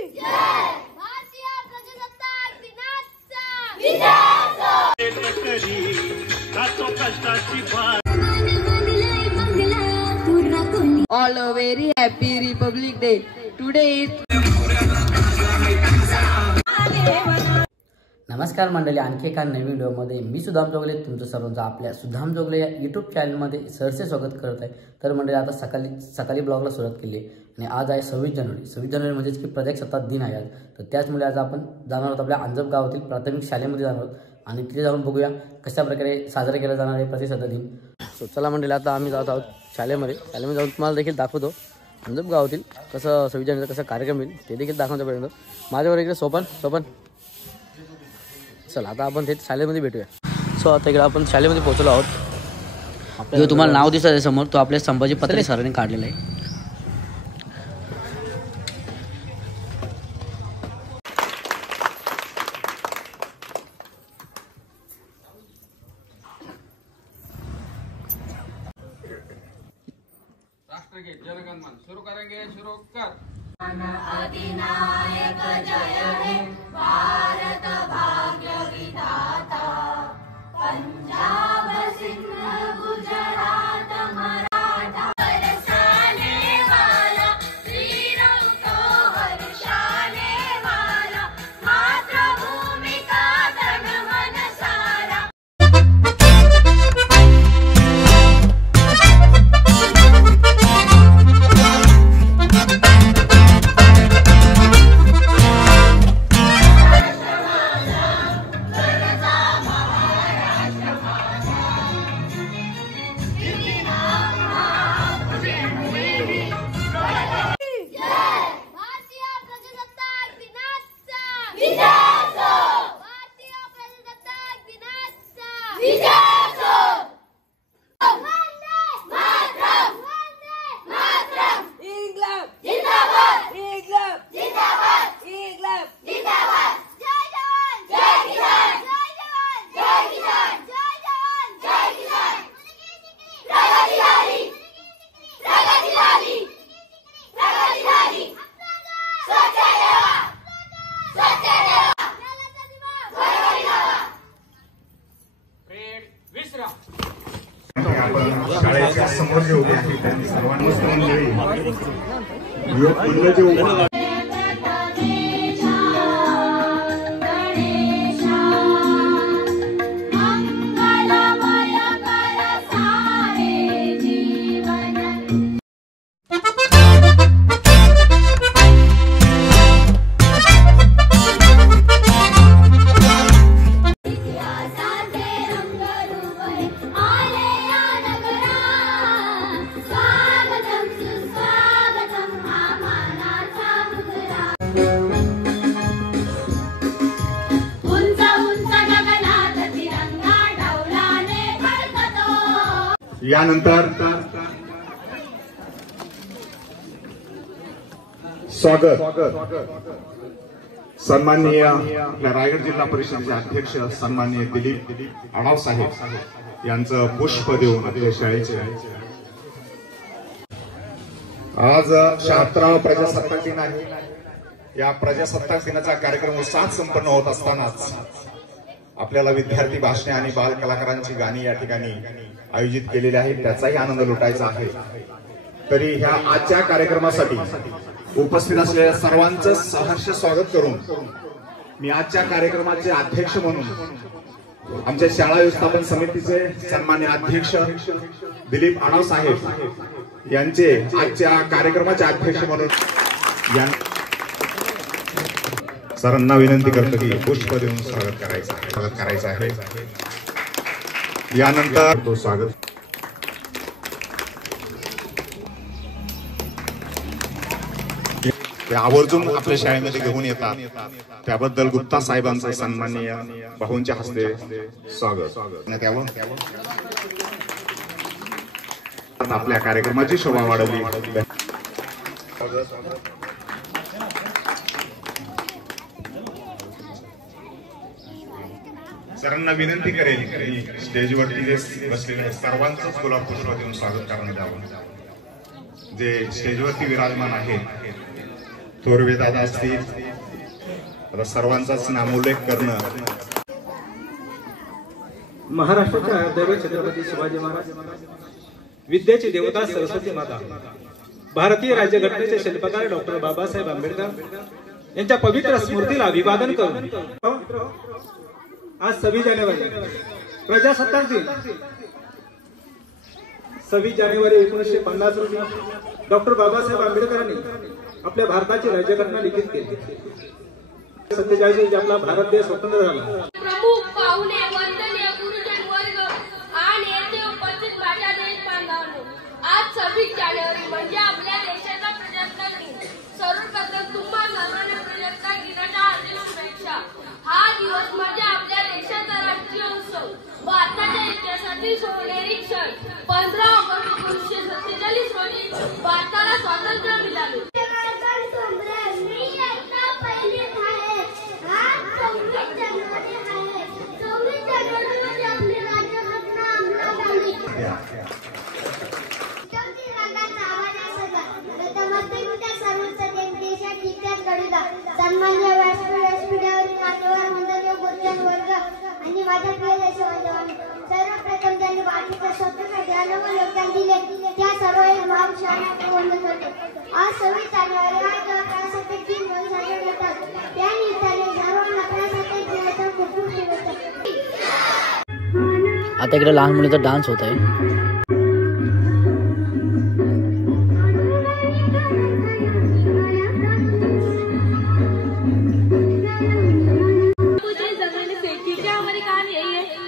भारतीय प्रजासत्ताक दिनाचा All a very happy Republic Day. Today is नमस्कार मंडळी, आणखी एका नवीन व्हिडिओमध्ये मी सुधाम जोगले तुमचं सर्वांचं आपल्या सुधाम जोगले या यूट्यूब चॅनलमध्ये सरसे स्वागत करत आहे। तर मंडळी आता सकाळी ब्लॉगला सुरुवात केली आणि आज आहे 26 जानेवारी म्हणजेच की प्रजासत्ताक दिन आहे आज। तर त्याचमुळे आज आपण जाणार आहोत आपल्या अंजप गावातील प्राथमिक शाळेमध्ये जाणार आहोत आणि तिथे जाऊन बघूया कशा प्रकारे साजरा केला जाणार आहे प्रजासत्ताक दिन। सो चला मंडळी, आता आम्ही जात आहोत शाळेमध्ये जाऊन तुम्हाला देखील दाखवतो अंजप गावातील कसं 26 जानेवारीचा कसा कार्यक्रम होईल ते देखील दाखवण्यापर्यंत माझ्यावर इकडे सोपन चला आता आपण थेट शाळेमध्ये भेटूया। सो आता इकडे आपण शाळेमध्ये पोहोचलो आहोत। जो तुम्हाला नाव दिसत आहे समोर तो आपल्या संभाजी पत्रे सरांनी काढलेला आहे। राष्ट्रगीत जनगणमन शुरू करेंगे, शुरू कर। अधिनायक जय हे भारत भाग्य विधाता, पंजाब सिंध गुजरात मराठा, बरसाने वाला वीरों को वर्षाने वाला, मातृभूमि का तन मन सारा। शाळेच्या समोर जे उभे आहेत त्यांनी सर्वांनी यानंतर स्वागत सन्माननीय रायगड जिल्हा परिषदेचे अध्यक्ष सन्माननीय दिलीप आढाव साहेब यांचं पुष्प देऊन आपल्या शाळेचे आज 76वा प्रजासत्ताक दिन आहे। या प्रजासत्ताक दिनाचा कार्यक्रम उत्साहात संपन्न होत असतानाच आपल्याला विद्यार्थी भाषणे आणि बाल कलाकारांची गाणी या ठिकाणी आयोजित केलेले आहेत, त्याचाही आनंद लुटायचा आहे। तरी ह्या आजच्या कार्यक्रमासाठी उपस्थित असलेल्या सर्वांचं सहर्ष स्वागत करून मी आजच्या कार्यक्रमाचे अध्यक्ष म्हणून आमच्या शाळा व्यवस्थापन समितीचे सन्मान्य अध्यक्ष दिलीप आढाव साहेब यांचे आजच्या कार्यक्रमाचे अध्यक्ष म्हणून सरांना विनंती करतो की पुष्प देऊन स्वागत करायचं आहे। यानंतर तो स्वागत आवर्जून आपल्या शाळेमध्ये घेऊन येतात, त्याबद्दल गुप्ता साहेबांचं सन्माननीय भाऊंच्या हस्ते स्वागत आपल्या कार्यक्रमाची शोभा वाढवली। सरांना विनंती करेल की स्टेजवरती जे बसलेले सर्वांचंच गुलाब पुष्प देऊन स्वागत करण्यात यावं। जे स्टेजवरती विराजमान आहेत थोरवे दादा असतील, आता सर्वांचाच नामोल्लेख करणं. महाराष्ट्राच्या दैवत छत्रपती शिवाजी महाराज, विद्येची देवता सरस्वती माता, भारतीय राज्यघटनेचे शिल्पकार डॉक्टर बाबासाहेब आंबेडकर यांच्या पवित्र स्मृतीला अभिवादन करून आज 26 जानेवारी प्रजासत्ताक दिन, 26 जानेवारी 1950 रोजी डॉक्टर बाबासाहेब आंबेडकरांनी आपल्या भारताची राज्यघटना लिखित केली. 47 रोजी आपला भारत देश स्वतंत्र झाला. प्रमुख पाहुणे, वंदनीय गुरुजन वर्ग आणि येथे उपस्थित माझ्या देश बांधवांनो, आज 26 जानेवारी म्हणजे आपल्या देशाचा प्रजासत्ताक दिन. सर्वप्रथम तुम्हा सर्वांना प्रजासत्ताक दिनाच्या हार्दिक शुभेच्छा. हा दिवस म्हणजे आपल्या देशाचा राष्ट्रीय उत्सव, भारताच्या इतिहासातील सोनेरी क्षण. 15 ऑगस्ट 1947 रोजी भारताला स्वातंत्र्य मिळाले. सन्माननीय व्यासपीठावरील मान्यवर वंदनीय गुरुजन वर्ग आणि माझ्या प्रिय देशबांधवांनो, सर्वप्रथम ज्यांनी भारताच्या स्वातंत्र्यासाठी अनमोल योगदान दिले त्या सर्व महापुरुषांना वंदन करतो. आज 26 जानेवारी हा दिवस प्रजासत्ताक दिन म्हणून साजरा करतात. त्या निमित्ताने सर्वांना प्रजासत्ताक दिनाच्या खूप खूप शुभेच्छा. आता इकडे लहान मुलीचा डान्स होत आहे.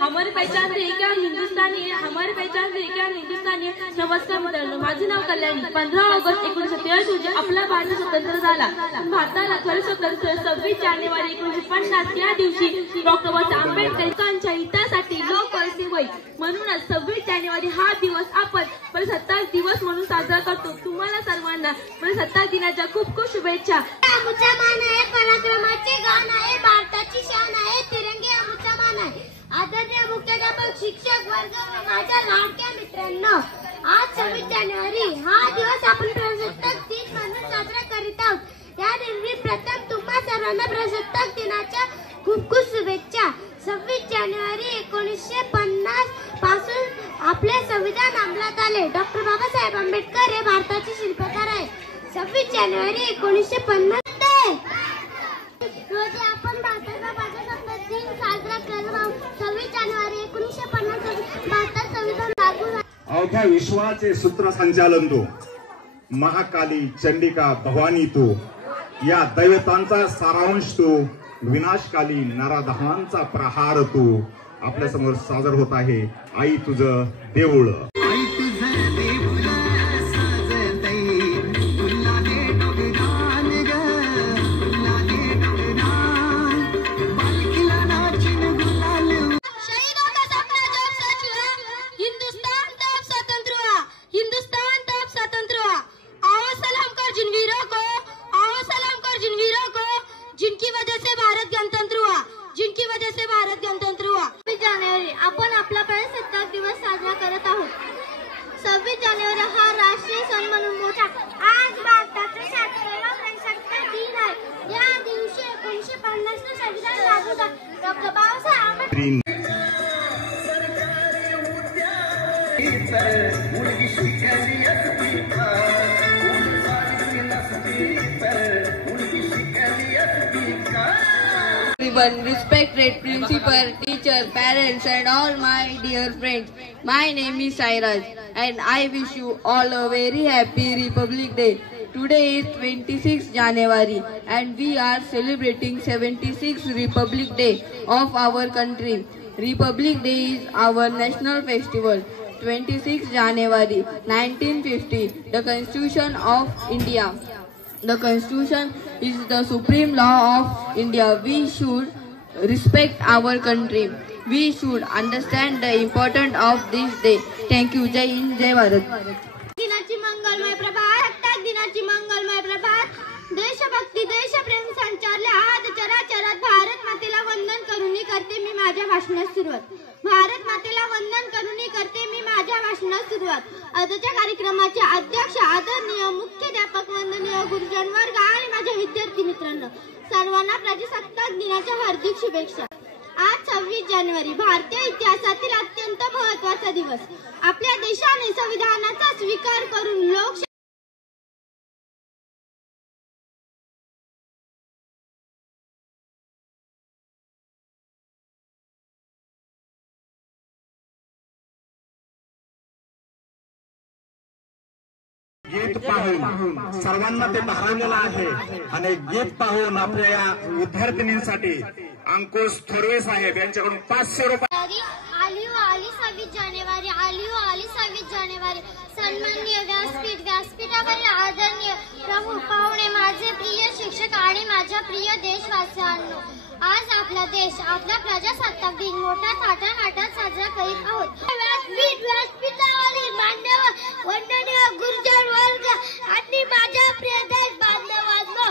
हमारी पहचान है क्या हिंदुस्तानी है, हमारी पहचान है क्या हिंदुस्तानी है. नमस्कार मित्रांनो, माझे नाव कल्याणी. 15 ऑगस्ट 1947 रोजी आपला भारत स्वतंत्र झाला. भारताला खरं स्वातंत्र्य 26 जानेवारी 1950 या दिवशी डॉक्टर बाबासाहेब आंबेडकरांच्या हितासाठी लोक करते होय. म्हणूनच 26 जानेवारी हा दिवस आपण प्रजासत्ताक दिवस म्हणून साजरा करतो. तुम्हाला सर्वांना प्रजासत्ताक दिनाच्या खूप खूप शुभेच्छा. आमचा मान आहे, पराक्रमाचे गाण आहे, भारताची शान आहे, तिरंगी आमचा मान आहे. आदरणीय मुख्याध्यापक, शिक्षक वर्ग, माझ्या लाडक्या मित्रांनो, आज 26 जानेवारी हा दिवस आपण प्रजासत्ताक दिन म्हणून साजरा करीत आहोत. या दिवशी प्रथम तुम्हा सर्वांना प्रजासत्ताक दिनाच्या खूप खूप शुभेच्छा. 26 जानेवारी 1950 पासून आपले संविधान अंमलात आले. डॉक्टर बाबासाहेब आंबेडकर हे भारताचे शिल्पकार आहेत. 26 जानेवारी 1950 रोजी आपण भारताचा प्रजासत्ताक दिन साजरा करत आहोत. 26 जानेवारी 1950 रोजी भारतात संविधान लागू झाले. अवघ्या विश्वाचे सूत्रसंचालन तू, महाकाली, चंडिका, भवानी तू, या दैवतांचा सारांश तू, विनाशकाली नराधमांचा प्रहार तू. आपल्या समोर सादर होत आहे आई तुझं देऊळ. आपण आपला प्रजासत्ताक दिवस साजरा करत आहोत. 26 जानेवारी हा राष्ट्रीय सण म्हणून मोठा. आज भारताचा 70वा प्रजासत्ताक दिन आहे. या दिवशी 1950 संविधान लागू झाले. Doctor Babasaheb Ambedkar Everyone, respected principal, teacher, parents and all my dear friends. My name is Sairaj and I wish you all a very happy Republic Day. Today is 26 January and we are celebrating 76th Republic Day of our country. Republic Day is our national festival. 26 January 1950, the Constitution of India. The Constitution is the supreme law of India. We should respect our country. We should understand the importance of this day. Thank you. Jai Hind, Jai Bharat. दिनाची मंगलमय प्रभात. प्रजासत्ताक दिनाची मंगलमय प्रभात. देशभक्ती, देशप्रेम संचारले आज चराचरात. भारत मातेला वंदन करून करते मी माझ्या भाषणास सुरुवात. भारत मातेला वंदन करून करते मी माझ्या भाषणास सुरुवात. आजच्या कार्यक्रमाचे अध्यक्ष आदरणीय मुख्याध्यापक, वंदनीय गुरुजन वर्ग आणि माझे सर्वांना प्रजासत्ताक दिनाच्या हार्दिक शुभेच्छा। आज 26 जानेवारी भारतीय इतिहासातील अत्यंत महत्त्वाचा दिवस। आपल्या देशाने संविधानाचा स्वीकार करून लोकशाही गीत पाहून सर्वांना ते भारावलेलं आहे आणि गीत पाहून आपल्या या विद्यार्थिनींसाठी अंकुश थोरवे साहेब यांच्याकडून 500 रुपये। आली 26 जानेवारी, आली 26 जानेवारी। सन्माननीय व्यासपीठावरील आदरणीय प्रमुख पाहुणे, माझे प्रिय शिक्षक आणि माझ्या प्रिय देशवासियांनो, आज आपला देश आपला प्रजासत्ताक दिन मोठ्या थाटामाटात साजरा करीत आहोत। व्यासपीठावरील मान्यवर, वंदनीय गुरुजन वर्ग आणि माझ्या प्रिय देश बांधवांनो,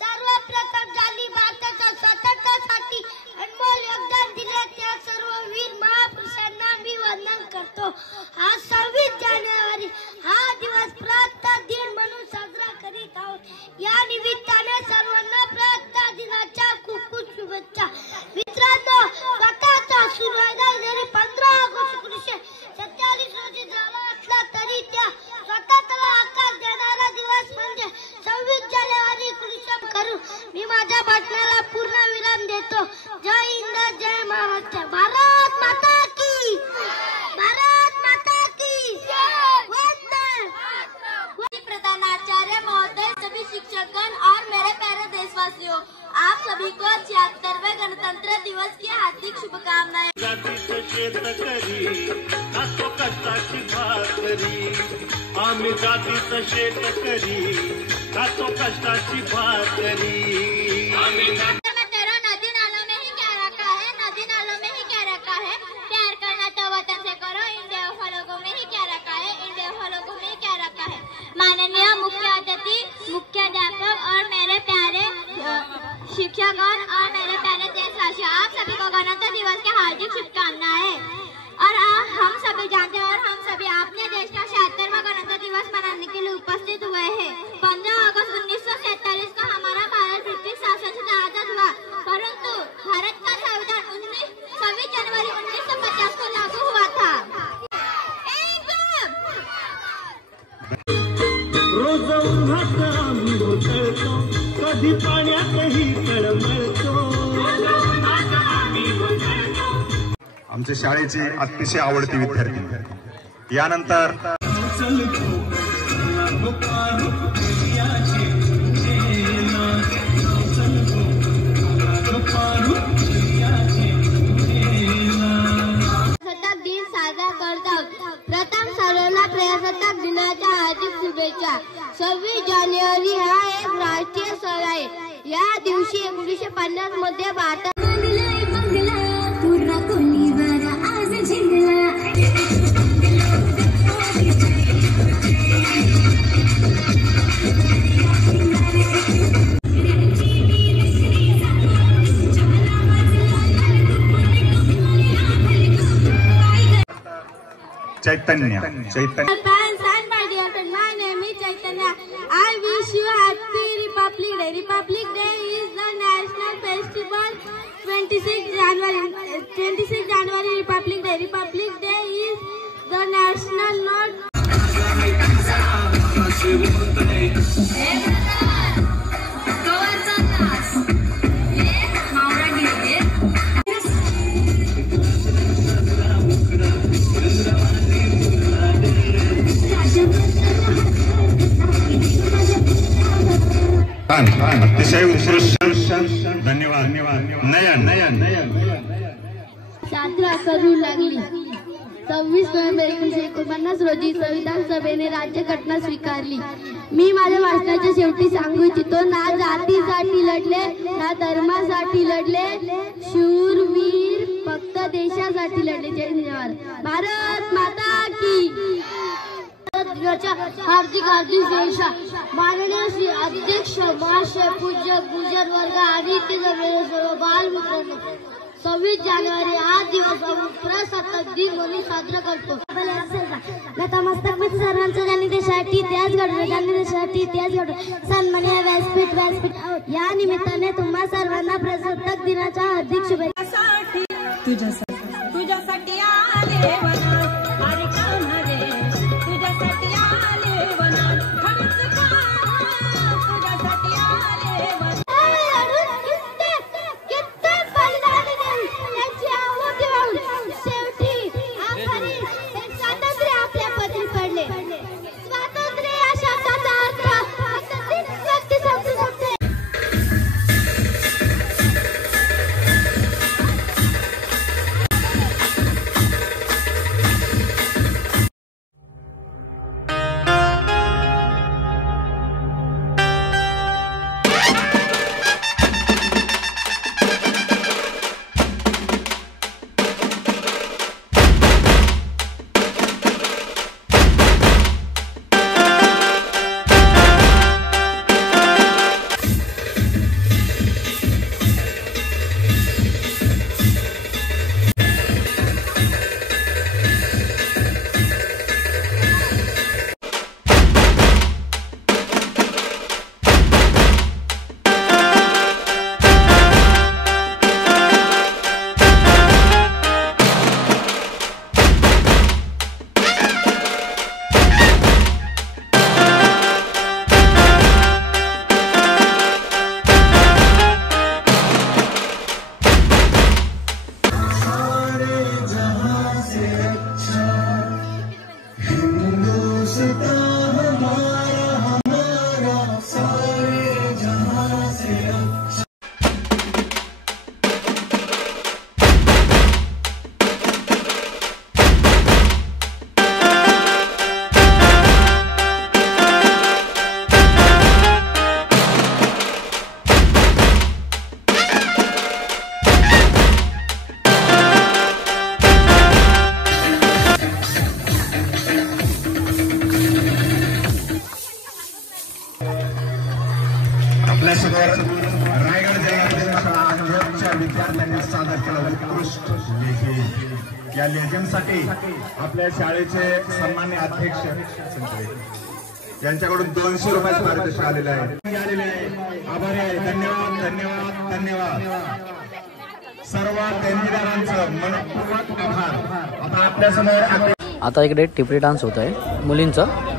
सर्वप्रथम झाली भारताच्या स्वातंत्र्यासाठी अनमोल योगदान दिले त्या सर्व वीर महापुरुषांना मी वंदन करतो। आज 26 जानेवारी हा दिवस प्रजासत्ताक दिन म्हणून साजरा करीत आहोत। या निमित्ताने सर्वांना प्रजासत्ताक दिनाच्या खूप खूप शुभेच्छा। मित्रांनो, स्वतःचा सूर्योदय जरी 15 ऑगस्ट 1947 रोजी झाला असला तरी त्या स्वतंत्र आकार देणारा दिवस म्हणजे 26 जानेवारी 19 करू मी माझ्या भाषणाला पूर्ण विराम देतो। जय हिंद, जय महाराष्ट्र, भारत माता की, भारत माता की वंदन। प्रधानाचार्य महोदय, सभी शिक्षकगण और मेरे प्यारे देशवासियों, आप सभी को 76वें गणतंत्र दिवस की हार्दिक शुभकामनाएं। आम्ही जातीचं शेतकरी, खातो कष्टाची भाकरी। नदी नालों में ही क्या रखा है, नदी नालों में ही क्या रखा है, प्यार करना तो वतन से करो, इन बेवफा में ही क्या रखा है, इन बेवफा में ही क्या रखा है। माननीय मुख्य अतिथि, मुख्याध्यापक और मेरे प्यारे शिक्षकगण और मेरे प्यारे देशवासी, आप सभी को गणतंत्र दिवस की हार्दिक शुभकामनाएं। और हम सभी जानते हैं और हम सभी अपने देश का 76वां गणतंत्र दिवस मनाने के लिए उपस्थित हुए हैं। 15 अगस्त 1947 को हमारा भारत ब्रिटिश शासन से आजाद हुआ, परंतु भारत का संविधान 26 जनवरी 1950 को लागू हुआ था। रोज उन्हात आम्ही होतो, कधी पाण्यातही तळमळतो। आमच्या शाळेचे अतिशय आवडती विद्यार्थी। यानंतर प्रजासत्ताक दिन साजरा करत आहोत। प्रथम सर्वांना प्रजासत्ताक दिनाच्या हार्दिक शुभेच्छा। 26 जानेवारी हा एक राष्ट्रीय सण आहे। या दिवशी 1950 मध्ये भारतात चैतन्य। My name is Chaitanya. I wish you happy Republic Day. Republic Day is the national festival. 26 January Republic Day. Republic Day is the national not. अतिशय उत्कृष्ट, धन्यवाद। नयन यात्रा करू लागली। 26 नोव्हेंबर 1949 रोजी संविधान सभेने राज्यघटना स्वीकारली। मी माझ्या भाषणाच्या शेवटी सांगू इच्छितो, ना जातीसाठी लढले, ना धर्मासाठी लढले, शूरवीर फक्त देशासाठी लढले। जय हिंद, भारत माता की। हार्दिक शुभेच्छा। माननीय श्री अध्यक्ष महाशय, पूज्य गुजर वर्ग आणि सर्व बालमित्रांनो, 26 जानेवारी हा दिवस प्रजासत्ताक दिन म्हणून साजरा करतो। नतमस्तक सर्वांचं त्यांनी देशासाठी इतिहास घडवला, सन्माननीय व्यासपीठ या निमित्ताने तुम्हा प्रजासत्ताक दिनाच्या हार्दिक शुभेच्छा. तुझ्यासाठी आले वनात, अरे कान्हा रे तुझ्यासाठी आले वनात, खरंच कान्हा तुझ्यासाठी आले वनात. कित्येक बलिदान देऊन त्यांची आहुती वाहून शेवटी आखरी हे स्वातंत्र्य आपल्या पदरी पडले. स्वातंत्र्य या शब्दाचा अर्थ फक्त तीच व्यक्ती समजू शकते. आपल्यासमोर रायगड जिल्हा विद्यार्थ्यांनी सादर केलं उत्कृष्ट लेखी. या लेखीसाठी आपल्या शाळेचे सन्मान्य अध्यक्ष यांच्याकडून 200 रुपयाचं पारितोषिक आलेलं आहे. आभारी आहे. धन्यवाद धन्यवाद धन्यवाद. सर्व देणगीदारांचं मनपूर्वक आभार. आता आपल्यासमोर आता इकडे टिपरी डान्स होत आहे मुलींचं.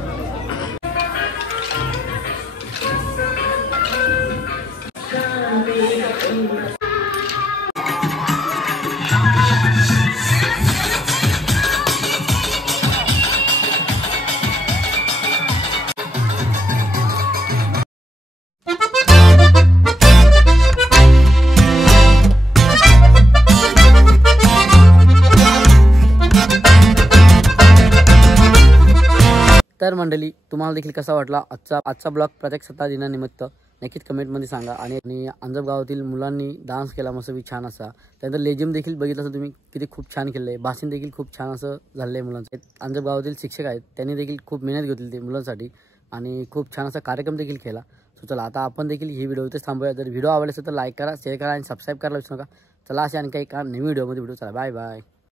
तर मंडळी, तुम्हाला देखील कसा वाटला आजचा ब्लॉग प्रजासत्ताक दिनानिमित्त नक्कीच कमेंटमध्ये सांगा. आणि अंजप गावातील मुलांनी डान्स केला मस्त छान असा. त्यानंतर लेझिम देखील बघितलं असं तुम्ही किती खूप छान केलं आहे. भाषण देखील खूप छान असं झालं आहे मुलांचं. अंजप गावातील शिक्षक आहेत त्यांनी देखील खूप मेहनत घेतली ते मुलांसाठी आणि खूप छान असा कार्यक्रम देखील केला. सो चला आता आपण देखील ही व्हिडिओ इथेच थांबूया. जर व्हिडिओ आवडला असेल तर लाईक करा, शेअर करा आणि सबस्क्राईब करायला विसरू नका. चला असे आणखी एका नवीन व्हिडिओमध्ये चला बाय बाय.